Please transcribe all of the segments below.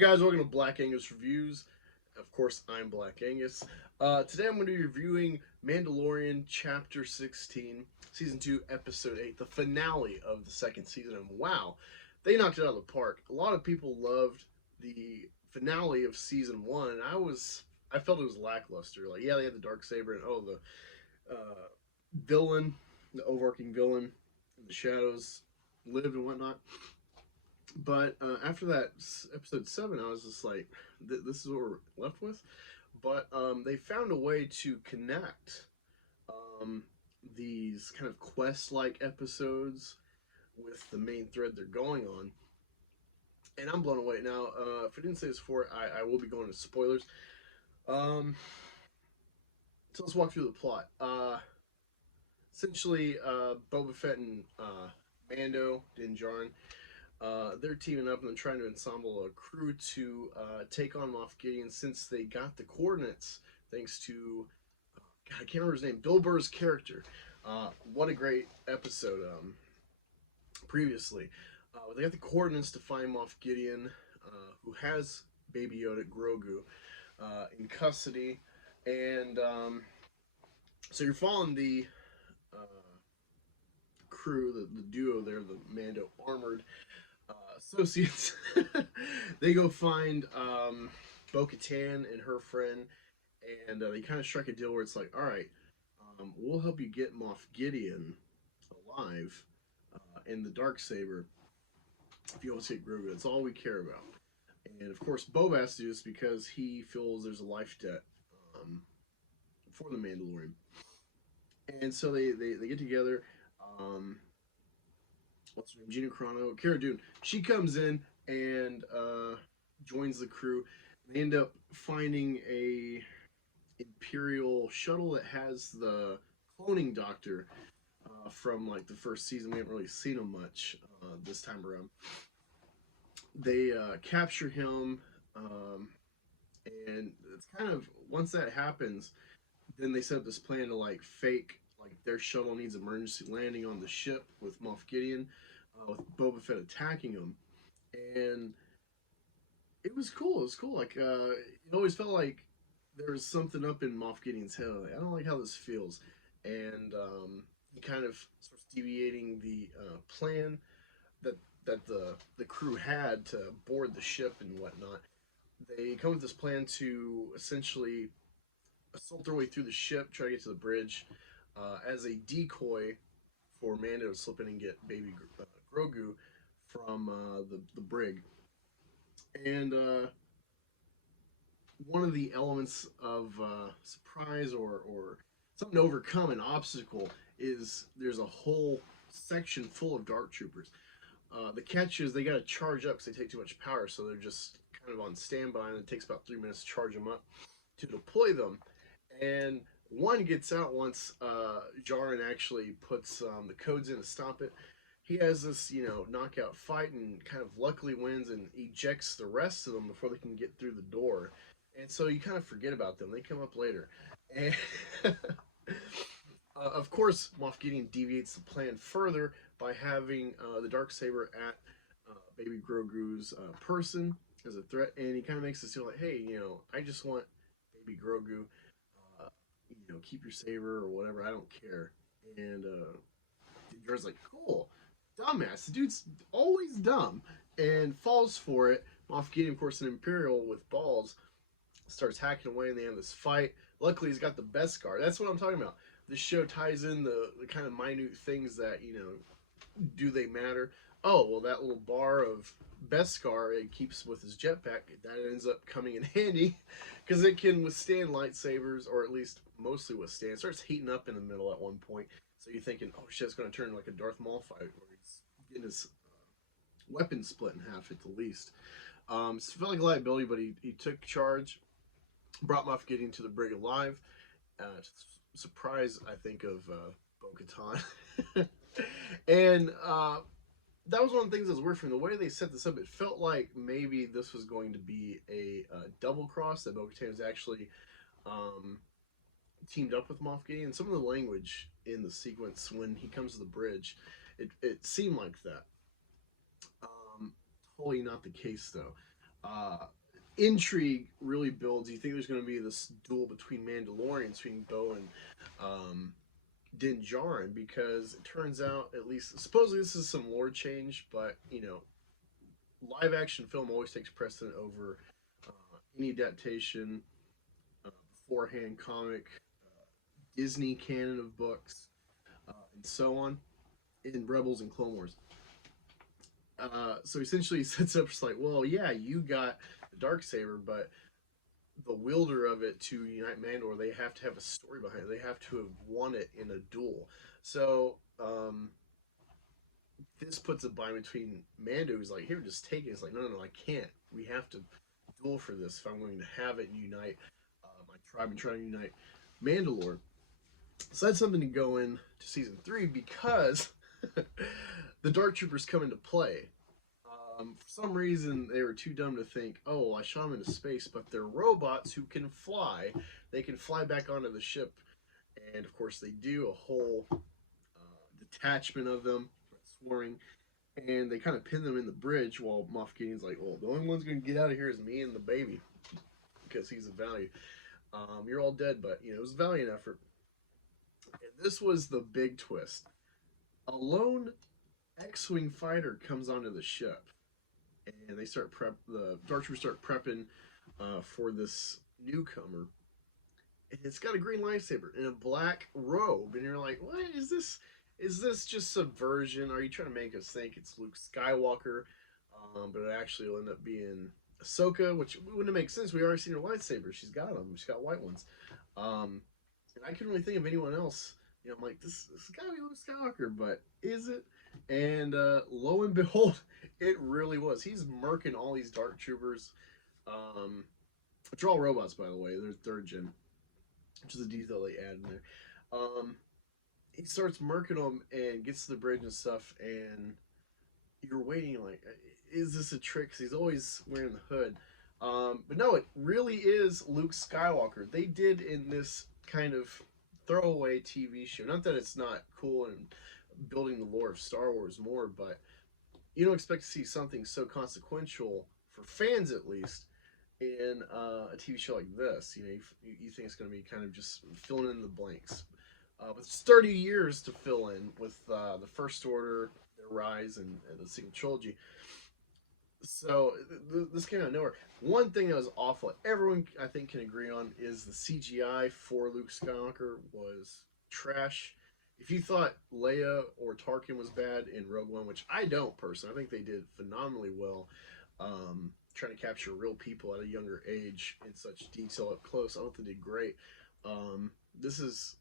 Hey guys, welcome to Black Angus Reviews. Of course, I'm Black Angus. Today I'm going to be reviewing Mandalorian Chapter 16, Season 2, Episode 8, the finale of the second season. And wow, they knocked it out of the park. A lot of people loved the finale of Season 1, and I felt it was lackluster. Like, yeah, they had the dark saber and villain, the overarching villain in the shadows lived and whatnot. But after that episode 7, I was just like, this is what we're left with. But they found a way to connect um, these kind of quest-like episodes with the main thread they're going on, and I'm blown away. Now, if I didn't say this before, I will be going to spoilers. Um, so let's walk through the plot. Essentially, Boba Fett and Mando, Din Djarin, they're teaming up and they're trying to ensemble a crew to take on Moff Gideon since they got the coordinates thanks to God, I can't remember his name, Bill Burr's character. What a great episode previously. They got the coordinates to find Moff Gideon, who has Baby Yoda Grogu in custody, and so you're following the uh, crew, the duo there, the Mando armored associates. They go find Bo Katan and her friend, and they kind of strike a deal where it's like, all right, we'll help you get Moff Gideon alive and the dark saber if you always get Grogu. That's all we care about. And of course, Boba has to do this because he feels there's a life debt um, for the Mandalorian. And so they get together. Um, what's her name? Gina Carano, Cara Dune. She comes in and joins the crew. They end up finding a Imperial shuttle that has the cloning doctor from like the first season. We haven't really seen him much this time around. They capture him, and it's kind of once that happens, then they set up this plan to like fake like their shuttle needs emergency landing on the ship with Moff Gideon, with Boba Fett attacking him, and it was cool. It was cool. Like it always felt like there was something up in Moff Gideon's head. Like, I don't like how this feels, and he kind of starts deviating the plan that the crew had to board the ship and whatnot. They come with this plan to essentially assault their way through the ship, try to get to the bridge as a decoy for Mando to slip in and get Baby Grogu from the brig. And one of the elements of surprise or something to overcome an obstacle is there's a whole section full of dark troopers. The catch is they got to charge up because they take too much power, so they're just kind of on standby, and it takes about 3 minutes to charge them up to deploy them. And one gets out once Jarin actually puts the codes in to stop it. He has this, knockout fight and kind of luckily wins and ejects the rest of them before they can get through the door. And so you kind of forget about them. They come up later. And of course, Moff Gideon deviates the plan further by having the dark saber at Baby Grogu's person as a threat, and he kind of makes it feel like, hey, I just want Baby Grogu. Keep your saber or whatever. I don't care. And yours like, cool, dumbass. The dude's always dumb and falls for it. Moff Gideon, of course, an Imperial with balls, starts hacking away, and they have this fight. Luckily, he's got the Beskar. That's what I'm talking about. This show ties in the kind of minute things that, do they matter? Oh, well, that little bar of Beskar it keeps with his jetpack, that ends up coming in handy because it can withstand lightsabers, or at least mostly withstand. It starts heating up in the middle at one point. So you're thinking, oh shit, it's going to turn like a Darth Maul fight where he's getting his weapon split in half at the least. So it felt like a liability, but he took charge, brought Moff Gideon to the brig alive. To the surprise, I think, of Bo-Katan. And that was one of the things that was weird from the way they set this up. It felt like maybe this was going to be a double cross, that Bo-Katan was actually teamed up with Moff Gideon. Some of the language in the sequence when he comes to the bridge, it seemed like that. Totally not the case though. Uh, Intrigue really builds. You think there's going to be this duel between Mandalorians, between Bo and Din Djarin, because it turns out, at least supposedly this is some lore change, but live action film always takes precedent over any adaptation, beforehand comic, Disney canon of books, and so on in Rebels and Clone Wars. So essentially, he sets up just like, well, yeah, you got the dark saber, but the wielder of it to unite Mandalore, they have to have a story behind it. They have to have won it in a duel. So this puts a bind between Mando, who's like, here, just take it. It's like, no, no, no, I can't. We have to duel for this if I'm going to have it and unite my tribe and try to unite Mandalore. So that's something to go in to season 3 because the Dark Troopers come into play. For some reason, they were too dumb to think, oh, I shot them into space, but they're robots who can fly. They can fly back onto the ship. And of course, they do a whole detachment of them swarming. And they kind of pin them in the bridge while Moff Gideon's like, well, the only one's going to get out of here is me and the baby because he's a value. You're all dead, but it was a valiant effort. And this was the big twist. A lone X-wing fighter comes onto the ship, and they start the Dark Troopers start prepping for this newcomer, and it's got a green lightsaber in a black robe, and you're like, what is this? Is this just subversion? Are you trying to make us think it's Luke Skywalker? But it actually will end up being Ahsoka, which wouldn't make sense. We already seen her lightsaber. She's got them. She's got white ones. And I couldn't really think of anyone else. I'm like, this gotta be Luke Skywalker, but is it? And lo and behold, it really was. He's murking all these dark troopers, which are all robots, by the way. They're third gen, which is a detail they add in there. He starts murking them and gets to the bridge and stuff, and you're waiting like, is this a trick? Because he's always wearing the hood. But no, it really is Luke Skywalker. They did in this kind of throwaway TV show. Not that it's not cool and building the lore of Star Wars more, but you don't expect to see something so consequential for fans, at least, in a TV show like this. You think it's going to be kind of just filling in the blanks. But it's 30 years to fill in with the First Order, their rise, and the sequel trilogy. So this came out of nowhere. One thing that was awful, everyone I think can agree on, is the CGI for Luke Skywalker was trash. If you thought Leia or Tarkin was bad in Rogue One, which I don't personally, I think they did phenomenally well, trying to capture real people at a younger age in such detail up close. I thought they did great. This is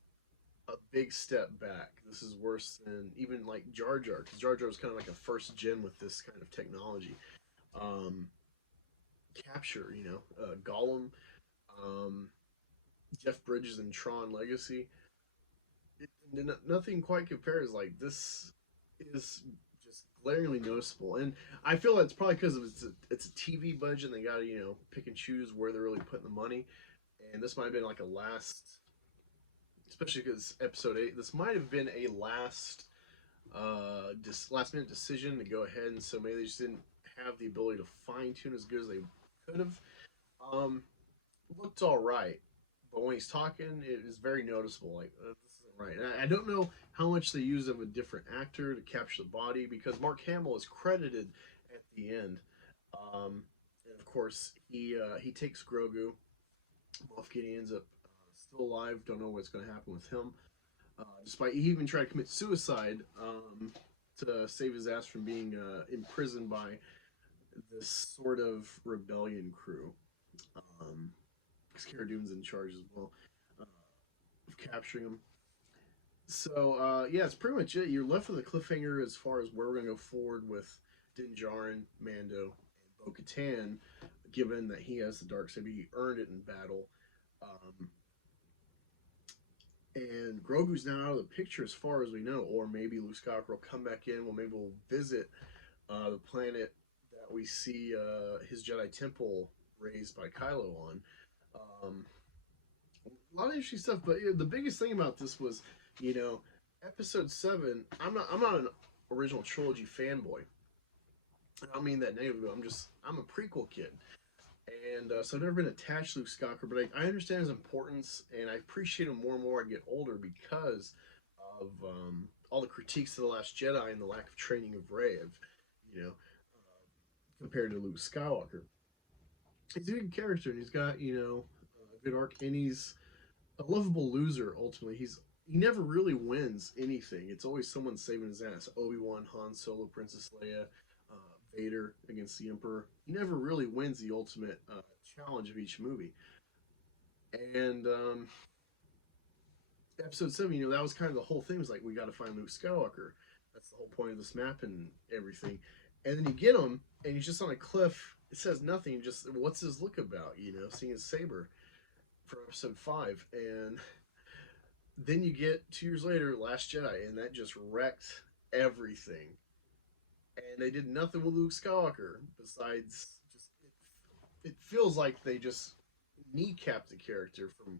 a big step back. This is worse than even like Jar Jar, because Jar Jar was kind of like a first gen with this kind of technology. Um, Capture, Gollum, um, Jeff Bridges and Tron Legacy. Nothing quite compares. Like this is just glaringly noticeable, and I feel that's probably because it's a TV budget. And they got to pick and choose where they're really putting the money, and this might have been like a last, especially because episode 8. This might have been a last minute decision to go ahead, and so maybe they just didn't have the ability to fine tune as good as they could have. Um, Looked all right, but when he's talking, it is very noticeable. Like this isn't right. And I don't know how much they use of a different actor to capture the body because Mark Hamill is credited at the end. And of course, he takes Grogu. Moff Gideon ends up still alive. Don't know what's going to happen with him. Despite he even tried to commit suicide to save his ass from being imprisoned by this sort of rebellion crew. Because Cara Dune's in charge as well of capturing him. So yeah, it's pretty much it. You're left with a cliffhanger as far as where we're gonna go forward with Din Djarin, Mando, and Bo-Katan, given that he has the dark saber, he earned it in battle. And Grogu's now out of the picture as far as we know, or maybe Luke Skywalker will come back in. Well, maybe we'll visit the planet that we see his Jedi Temple raised by Kylo on. A lot of interesting stuff, but the biggest thing about this was, Episode 7. I'm not an original trilogy fanboy, I don't mean that negatively. I'm a prequel kid, and so I've never been attached to Luke Skywalker, but I understand his importance, and I appreciate him more and more I get older because of all the critiques of the Last Jedi and the lack of training of Rey, you know, compared to Luke Skywalker. He's a good character, and he's got a good arc, and he's a lovable loser. Ultimately, he never really wins anything. It's always someone saving his ass. Obi-Wan, Han Solo, Princess Leia, Vader against the Emperor. He never really wins the ultimate challenge of each movie. And episode 7, that was kind of the whole thing. Was like, we got to find Luke Skywalker. That's the whole point of this map and everything. And then you get him, and he's just on a cliff. It says nothing. Just what's his look about? Seeing his saber from episode 5, and then you get 2 years later, Last Jedi, and that just wrecked everything. And they did nothing with Luke Skywalker besides just it feels like they just kneecapped the character from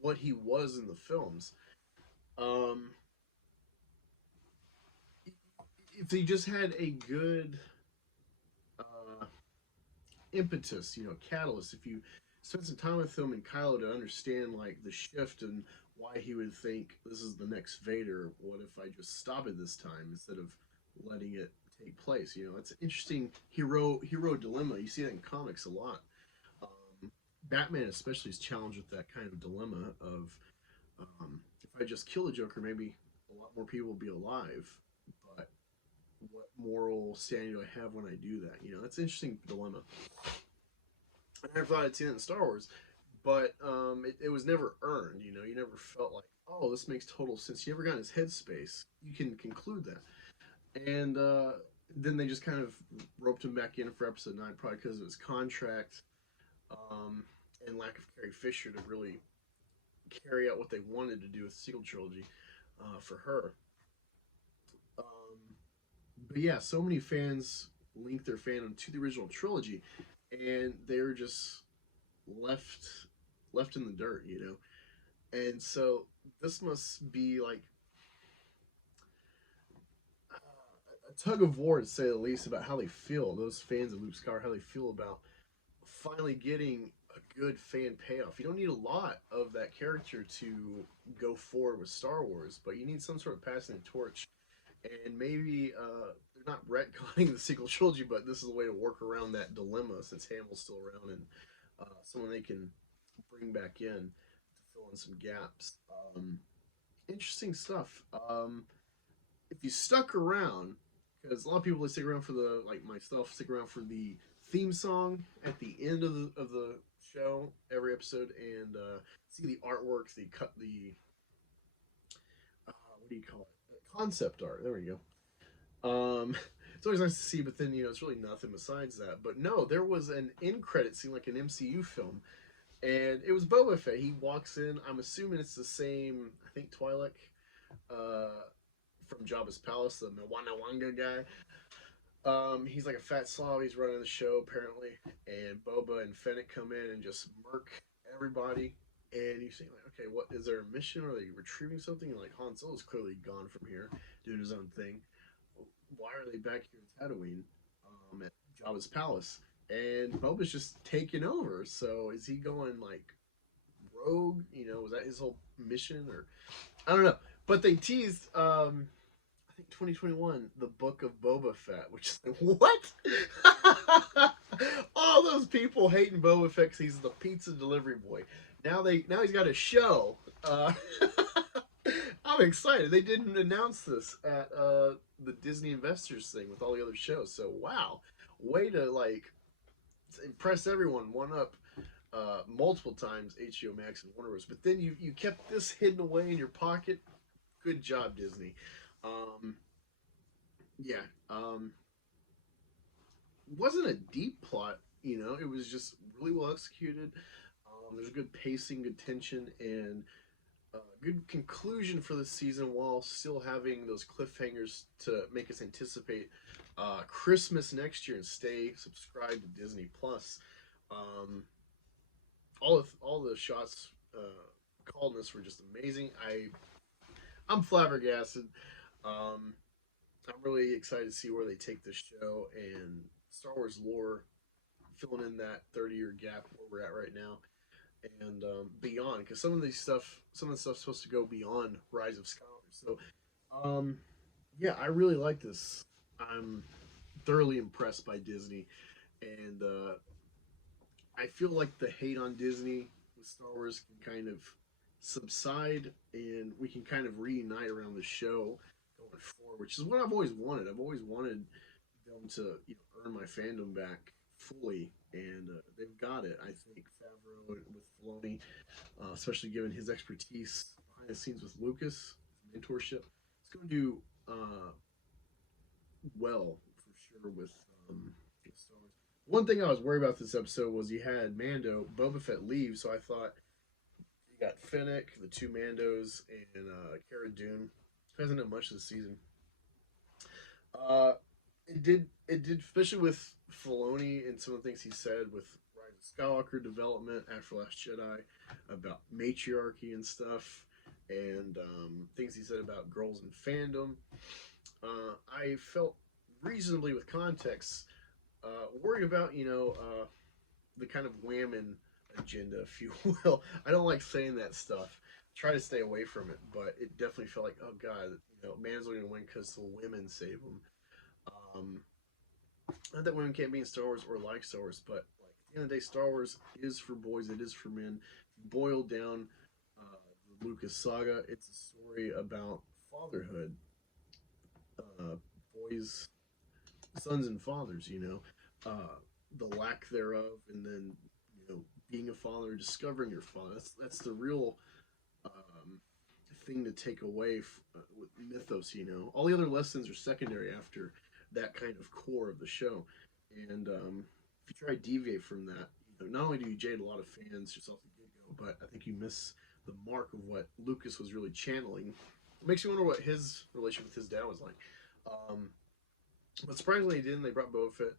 what he was in the films. Um, if they just had a good uh, impetus, catalyst, if you spend some time with him and Kylo to understand like the shift and why he would think this is the next Vader. What if I just stop it this time instead of letting it take place? It's an interesting hero dilemma. You see that in comics a lot. Batman especially is challenged with that kind of dilemma of if I just kill the Joker, maybe a lot more people will be alive. But what moral standing do I have when I do that? That's an interesting dilemma. I never thought I'd seen it in Star Wars, but it was never earned. You never felt like, oh, this makes total sense. You never got in his headspace. You can conclude that. And then they just kind of roped him back in for episode 9, probably because of his contract and lack of Carrie Fisher to really carry out what they wanted to do with the sequel trilogy for her. Um, but yeah, so many fans link their fandom to the original trilogy, and they're just left left in the dirt. And so this must be like a tug of war, to say the least, about how they feel. Those fans of Luke Skywalker, how they feel about finally getting a good fan payoff. You don't need a lot of that character to go forward with Star Wars, but you need some sort of passing the torch. And maybe they're not retconning the sequel trilogy, but this is a way to work around that dilemma since Hamill's still around and someone they can bring back in to fill in some gaps. Interesting stuff. If you stuck around, because a lot of people they stick around for the like myself stick around for the theme song at the end of the show every episode and see the artwork, what do you call it? Concept art. There we go. It's always nice to see, but then it's really nothing besides that. But no, there was an end credit scene like an MCU film, and it was Boba Fett. He walks in. I'm assuming it's the same. I think Twi'lek uh, from Jabba's palace, the Mwanawanga guy. He's like a fat slob. He's running the show apparently, and Boba and Fennec come in and just murk everybody. And you think like, okay, what is there a mission? Are they retrieving something? Like Han Solo's clearly gone from here, doing his own thing. Why are they back here in Tatooine, at Jabba's palace? And Boba's just taking over. So is he going like rogue? Was that his whole mission, or I don't know? But they teased. I think 2021, the Book of Boba Fett, which is like, what? All those people hating Boba Fett because he's the pizza delivery boy. Now he's got a show. I'm excited. They didn't announce this at the Disney Investors thing with all the other shows. So wow, way to like impress everyone. One up multiple times HBO Max and Warner Bros. But then you kept this hidden away in your pocket. Good job, Disney. Um, yeah. Wasn't a deep plot. It was just really well executed. There's good pacing, good tension, and good conclusion for the season while still having those cliffhangers to make us anticipate Christmas next year and stay subscribed to Disney Plus. Um, all the shots called in this were just amazing. I'm flabbergasted. Um, I'm really excited to see where they take this show and Star Wars lore, filling in that 30-year gap where we're at right now, and beyond. Because some of the stuff's supposed to go beyond Rise of Skywalker. So, um, yeah, I really like this. I'm thoroughly impressed by Disney, and I feel like the hate on Disney with Star Wars can kind of subside, and we can kind of reunite around the show going forward, which is what I've always wanted. I've always wanted them to earn my fandom back fully, and they've got it. I think Favreau with Filoni, especially given his expertise behind the scenes with Lucas, his mentorship, it's going to do well for sure with Star Wars. One thing I was worried about this episode was you had Mando, Boba Fett leave, so I thought you got Finnick, the two Mandos, and Cara Dune, who hasn't done much this season. Uh, it did, especially with Filoni and some of the things he said with Rise of Skywalker development after Last Jedi about matriarchy and stuff, and things he said about girls in fandom. I felt reasonably with context worried about the kind of whammon agenda, if you will. I don't like saying that stuff. Try to stay away from it, but it definitely felt like, oh god, man's only gonna win because the women save him. Um, Not that women can't be in Star Wars or like Star Wars, but like at the end of the day, Star Wars is for boys. It is for men. Boiled down the Lucas saga, it's a story about fatherhood, uh, boys, sons, and fathers. The lack thereof, and then being a father, discovering your father. That's the real um, thing to take away with mythos. All the other lessons are secondary after that kind of core of the show. And if you try to deviate from that, not only do you jade a lot of fans just off the get go, but I think you miss the mark of what Lucas was really channeling. It makes you wonder what his relationship with his dad was like. Um, but surprisingly, he didn't. They brought Boba Fett.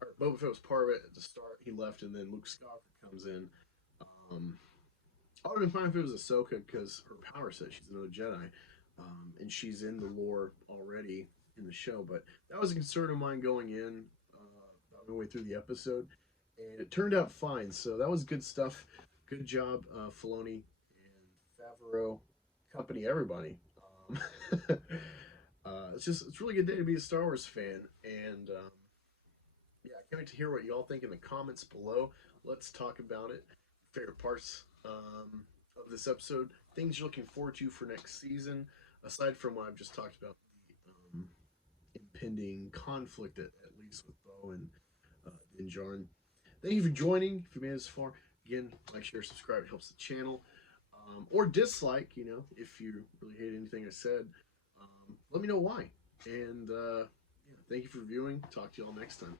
Or Boba Fett was part of it at the start. He left, and then Luke Skywalker comes in. Um, I would have been fine if it was Ahsoka because her power set she's another Jedi, and she's in the lore already in the show. But that was a concern of mine going in about midway through the episode, and it turned out fine. So that was good stuff. Good job, Filoni and Favreau, company, everybody. Um, it's really a good day to be a Star Wars fan, and yeah, I can't wait to hear what y'all think in the comments below. Let's talk about it. Favorite parts of this episode, things you're looking forward to for next season, aside from what I've just talked about, the impending conflict at least with Bo and Din Djarin. Thank you for joining. If you made it this far, again, like, share, subscribe. It helps the channel. Or dislike, if you really hate anything I said. Let me know why. And yeah, thank you for viewing. Talk to y'all next time.